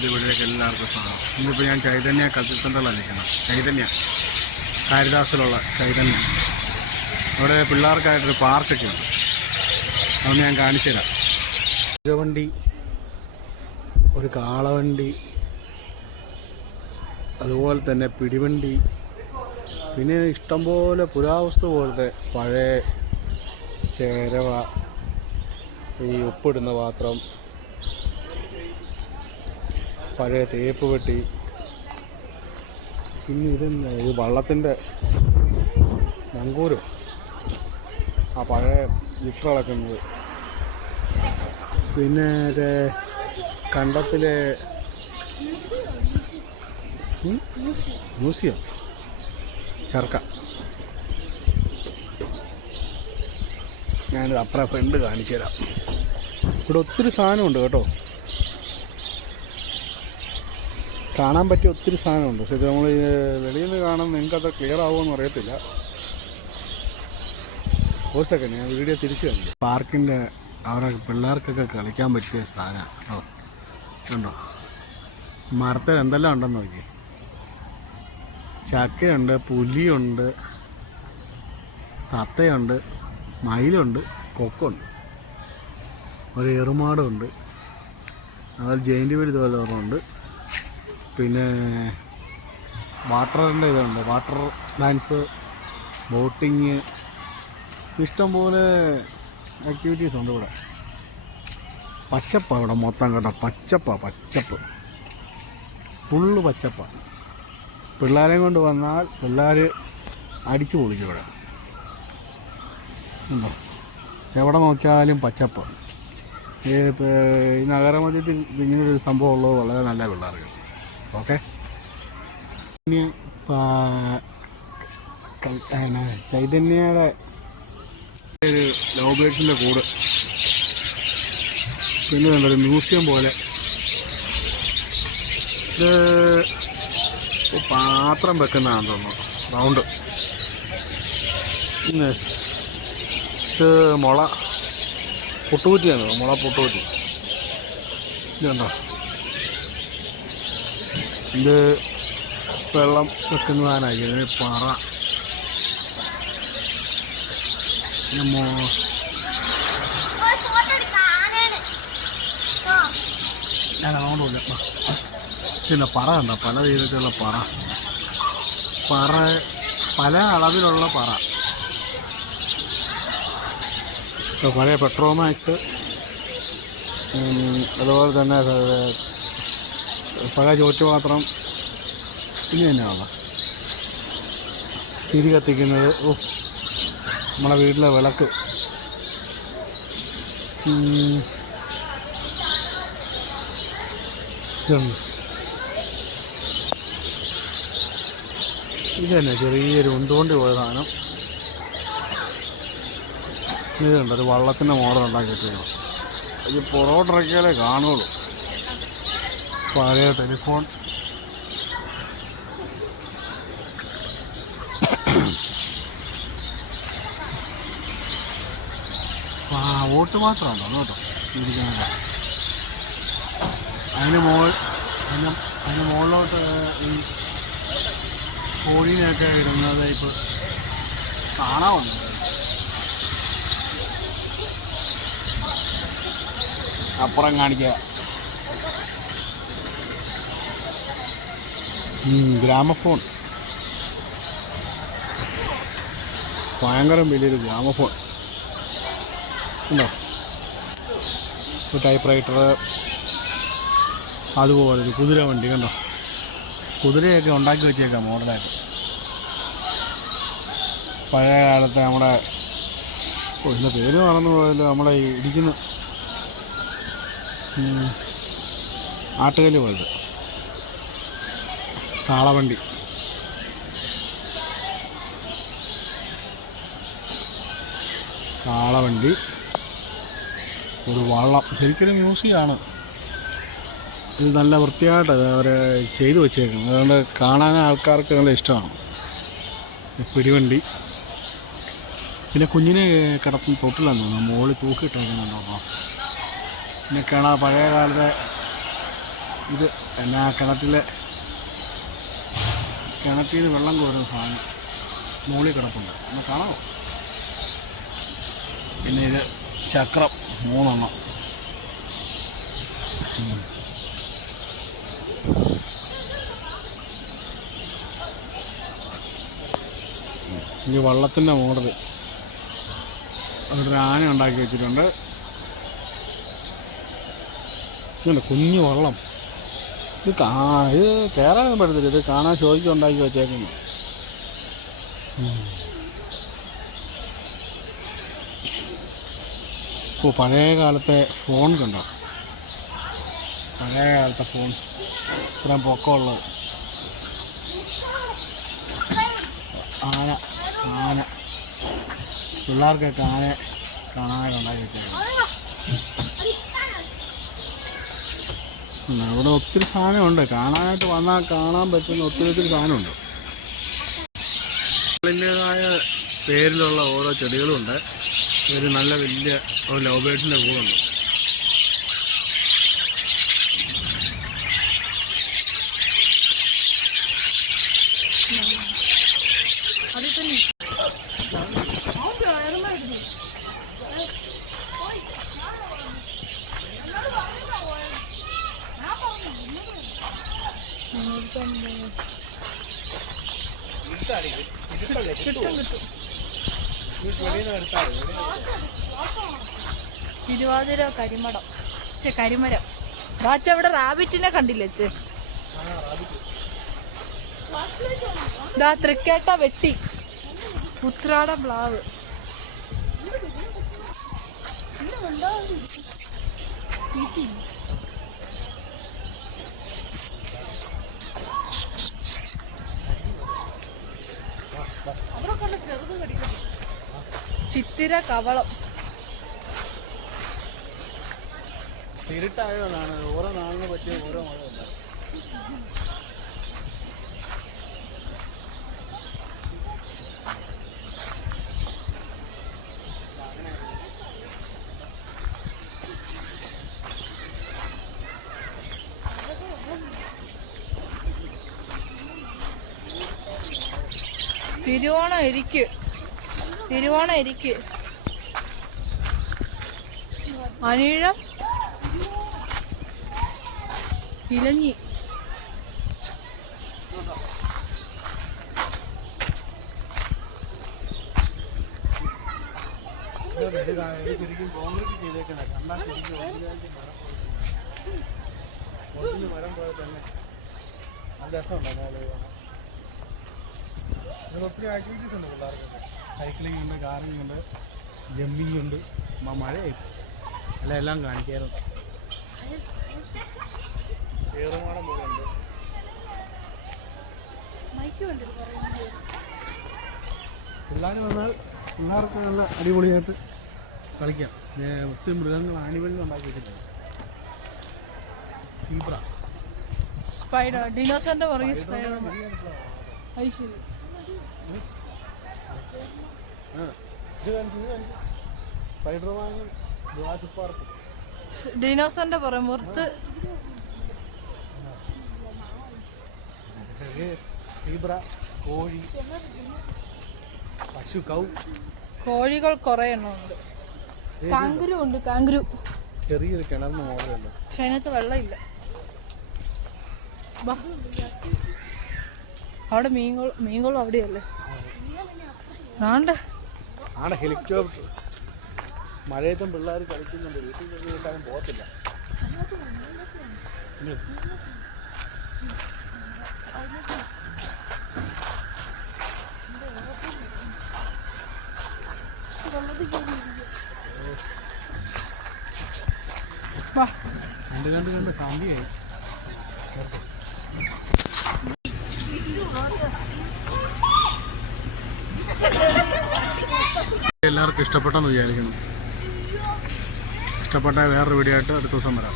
പുതിയ വീട്ടിലേക്ക് എല്ലാവർക്കും സ്വാഗതം. ഇന്നിപ്പോൾ ഞാൻ ചൈതന്യ കൾച്ചർ സെൻ്ററിലാണ് നിൽക്കുന്നത്. ചൈതന്യ കാരിദാസിലുള്ള ചൈതന്യ. അവിടെ പിള്ളേർക്കായിട്ടൊരു പാർക്കൊക്കെ ഉണ്ട്. അതൊന്ന് ഞാൻ കാണിച്ചു തരാം. കുതിരവണ്ടി, ഒരു കാളവണ്ടി, അതുപോലെ തന്നെ പിടിവണ്ടി, പിന്നെ ഇഷ്ടംപോലെ പുരാവസ്തു പോലത്തെ പഴയ ചേരവ, ഈ ഉപ്പിടുന്ന പാത്രം, പഴയ തേപ്പ് പെട്ടി, പിന്നെ ഇത് വള്ളത്തിൻ്റെ നങ്കൂര്, ആ പഴയ ലിറ്ററളക്കുന്നത്, പിന്നെ കണ്ടത്തിലെ മ്യൂസിയം ചർക്ക. ഞാനിത് അപ്പുറം ഫ്രണ്ട് കാണിച്ചു തരാം. ഇവിടെ ഒത്തിരി സാധനമുണ്ട് കേട്ടോ, കാണാൻ പറ്റിയ ഒത്തിരി സാധനമുണ്ട്. പക്ഷേ ഇത് നമ്മൾ വെളിയിൽ നിന്ന് കാണുമ്പോൾ നിങ്ങൾക്കത് ക്ലിയർ ആവുമെന്ന് അറിയത്തില്ല. ഒരു സെക്കൻഡ്, ഞാൻ വീഡിയോ തിരിച്ചു കണ്ടു. പാർക്കിൻ്റെ അവിടെ പിള്ളേർക്കൊക്കെ കളിക്കാൻ പറ്റിയ സാധനമാണ് കേട്ടോ. കണ്ടോ, മരത്തിൽ എന്തെല്ലാം ഉണ്ടെന്ന് നോക്കി. ചക്കയുണ്ട്, പുലിയുണ്ട്, തത്തയുണ്ട്, മയിലുണ്ട്, കൊക്കുണ്ട്, ഒരു എറുമാടുണ്ട്, അതുപോലെ ജെയിൻ്റ് വീട് ഇതുപോലെ ഒരെണ്ണമുണ്ട്. പിന്നെ വാട്ടറിൻ്റെ ഇതുണ്ട്, വാട്ടർ ഡാൻസ്, ബോട്ടിങ്, ഇഷ്ടംപോലെ ആക്ടിവിറ്റീസ് ഉണ്ട് ഇവിടെ. പച്ചപ്പാണ് ഇവിടെ മൊത്തം കേട്ടോ, പച്ചപ്പ് ഫുള്ള് പച്ചപ്പാണ്. പിള്ളേരെയും കൊണ്ട് വന്നാൽ പിള്ളേർ അടിച്ചു പൊളിക്കും ഇവിടെ. ഉണ്ടോ, എവിടെ നോക്കിയാലും പച്ചപ്പ്. ഈ നഗരമധ്യത്തിൽ ഇങ്ങനൊരു സംഭവം ഉള്ളത് വളരെ നല്ല പിള്ളേർക്ക്. ഓക്കെ, ഇനി ചൈതന്യയുടെ ഒരു ലവ് ബേർഡ്സിൻ്റെ കൂട്, പിന്നെ ഒരു മ്യൂസിയം പോലെ. ഇത് പാത്രം വെക്കുന്നതാണെന്ന് തോന്നുന്നു, റൗണ്ട്. ഇത് മുള പുട്ടുകുറ്റിയാണ്, മുള പുട്ടുകുറ്റി. ഇതുണ്ടോ, ഇത് വെള്ളം വെക്കുന്നതായിരിക്കും. ഇതിന് പറ, ഞാൻ അതുകൊണ്ടില്ല. പിന്നെ പറ കണ്ടോ, പല രീതിയിലുള്ള പറ, പല അളവിലുള്ള പറ. പഴയ പെട്രോമാക്സ്, അതുപോലെ തന്നെ പഴയ ചോറ്റുപാത്രം, ഇനി തന്നെയാണ് തിരി കത്തിക്കുന്നത്. നമ്മളെ വീട്ടിലെ വിളക്ക്, ഇത് തന്നെ ചെറിയൊരു ഉണ്ടുകൊണ്ട് പോയ സാധനം. ഇതുണ്ട്, ഒരു വള്ളത്തിൻ്റെ മോഡൽ ഉണ്ടാക്കിയിട്ടുണ്ട്. ഇത് പുറകോട്ടിറക്കിയാലേ കാണുള്ളൂ. പഴയ ടെലിഫോൺ, വോട്ട് മാത്രമുണ്ടോ കേട്ടോ ഇരിക്കുന്നത്. അതിന് മുകളിലോട്ട് ഈ കോഴീനെയൊക്കെ ഇടുന്നത് ഇപ്പോൾ കാണാവുന്നു. അപ്പുറം കാണിക്കുക, ഗ്രാമഫോൺ, ഭയങ്കര വലിയൊരു ഗ്രാമഫോൺ ഉണ്ടോ. ഒരു ടൈപ്പ് റൈറ്റർ, അതുപോലെ ഒരു കുതിര വണ്ടി കണ്ടോ, കുതിരയൊക്കെ ഉണ്ടാക്കി വെച്ചേക്കാം മോഡലായിട്ട്. പഴയ കാലത്തെ നമ്മുടെ ഇതിൻ്റെ പേര് മറന്നു പോയല്ലോ, നമ്മളെ ഇടിക്കുന്ന ആട്ടുകല്ല് പോയത്, കാളവണ്ടി, ഒരു വള്ളം. ശരിക്കൊരു മ്യൂസിയമാണ് ഇത്. നല്ല വൃത്തിയായിട്ട് അവർ ചെയ്തു വെച്ചേക്കും, അതുകൊണ്ട് കാണാൻ ആൾക്കാർക്ക് നല്ല ഇഷ്ടമാണ്. പിടിവണ്ടി, പിന്നെ കുഞ്ഞിനെ കിടത്തുന്ന തൊട്ടിലാന്ന് തോന്നുന്നു, മുകളിൽ തൂക്കിയിട്ടേക്കുന്നുണ്ടോ. പിന്നെ പഴയ കാലത്തെ ഇത് എന്നാ കിണറ്റിൽ നിന്ന് വെള്ളം കോരുന്ന സാധനം മുകളിൽ കിടപ്പുണ്ട്, ഒന്ന് കാണാമോ? പിന്നെ ഇത് ചക്രം 3 എണ്ണം. ഈ വള്ളത്തിൻ്റെ മോഡൽ അവിടെ ആന ഉണ്ടാക്കി വെച്ചിട്ടുണ്ട്. ഇല്ല കുഞ്ഞു വള്ളം. ഇത് കയറാനൊന്നും പറ്റത്തില്ല, ഇത് കാണാൻ ഷോയ്ക്ക് ഉണ്ടാക്കി വെച്ചേക്കുന്നു. ഇപ്പോൾ പഴയ കാലത്തെ ഫോൺ കണ്ടോ? പഴയ കാലത്തെ ഫോൺ ഇത്രയും പൊക്കമുള്ളത്. ആന പിള്ളേർക്കൊക്കെ ആന കാണാനായിട്ട് ഉണ്ടാക്കി വെച്ചേക്കുന്നു. ഇവിടെ ഒത്തിരി സാധനമുണ്ട്, കാണാനായിട്ട് വന്നാൽ കാണാൻ പറ്റുന്ന ഒത്തിരി സാധനമുണ്ട്. അതിൻ്റേതായ പേരിലുള്ള ഓരോ ചെടികളുമുണ്ട്. ഒരു നല്ല വലിയ ഒരു ലവ് ബേർഡ്സിൻ്റെ കൂടുണ്ട്. തിരുവാതിര കരിമരം, കരിമരം. അവിടെ റാബിറ്റിനെ കണ്ടില്ലേ? തൃക്കേട്ട വെട്ടി, ഉത്രാട പ്ലാവ്. ചിത്തിര കവളം. ഇരുട്ടായതാണ്, ഓരോ നാളിന് പറ്റിയ ഓരോ മഴയുണ്ട്. തിരുവോണ ഇരിക്ക്, അനീഴം, ഇലഞ്ഞി. ശരിക്കും കോൺക്രീറ്റ് ചെയ്തേക്കുന്നത് കണ്ടാൽ ശരിക്കും മരം പോലെ തന്നെ നല്ല രസമുണ്ട്. ഇവിടെ ഒത്തിരി ആക്ടിവിറ്റീസ് ഉണ്ട് പിള്ളേർക്കൊക്കെ. സൈക്ലിംഗ് ഉണ്ട്, കാറിംഗ് ഉണ്ട്, ജമ്പിങ് ഉണ്ട്. മഴയായി അല്ല എല്ലാം കാണിക്കാറുണ്ട്. ഏറുമാടം പോലെ ഉണ്ട്. പിള്ളേർ വന്നാൽ പിള്ളേർക്ക് നല്ല അടിപൊളിയായിട്ട് കളിക്കാം. ഒത്തിരി മൃഗങ്ങൾ ആനിമലിൽ ഉണ്ടാക്കി വെച്ചിട്ടുണ്ട്. സീബ്ര, സ്പൈഡർ, ഡിനോസറിന്റെ പുറകെ സ്പൈഡർ. ഡിനോസറിന്റെ പുറകെ മുർത്ത്, സീബ്ര, കോഴി, പശു, കൗ. കോഴികൾ കുറെ എണ്ണമുണ്ട്. കാങ്കുരു ഉണ്ട്, കാങ്കുരു. ചെറിയൊരു കിണറിന് മോഡലുണ്ട്, പക്ഷെ അതിനകത്ത് വെള്ളമില്ല. അവിടെ മീൻകുളം അവിടെയല്ലേ? ആടെ ഹെലികോപ്റ്റർ. മഴയത്തും പിള്ളേർ കളിക്കുന്നുണ്ട്. വീട്ടിൽ കഴിഞ്ഞിട്ടാലും പോകത്തില്ല. രണ്ട് സന്ധ്യയായി. എല്ലാവർക്കും ഇഷ്ടപ്പെട്ടെന്ന് വിചാരിക്കുന്നു. ഇഷ്ടപ്പെട്ട വേറൊരു വീഡിയോ ആയിട്ട് അടുത്ത ദിവസം വരാം.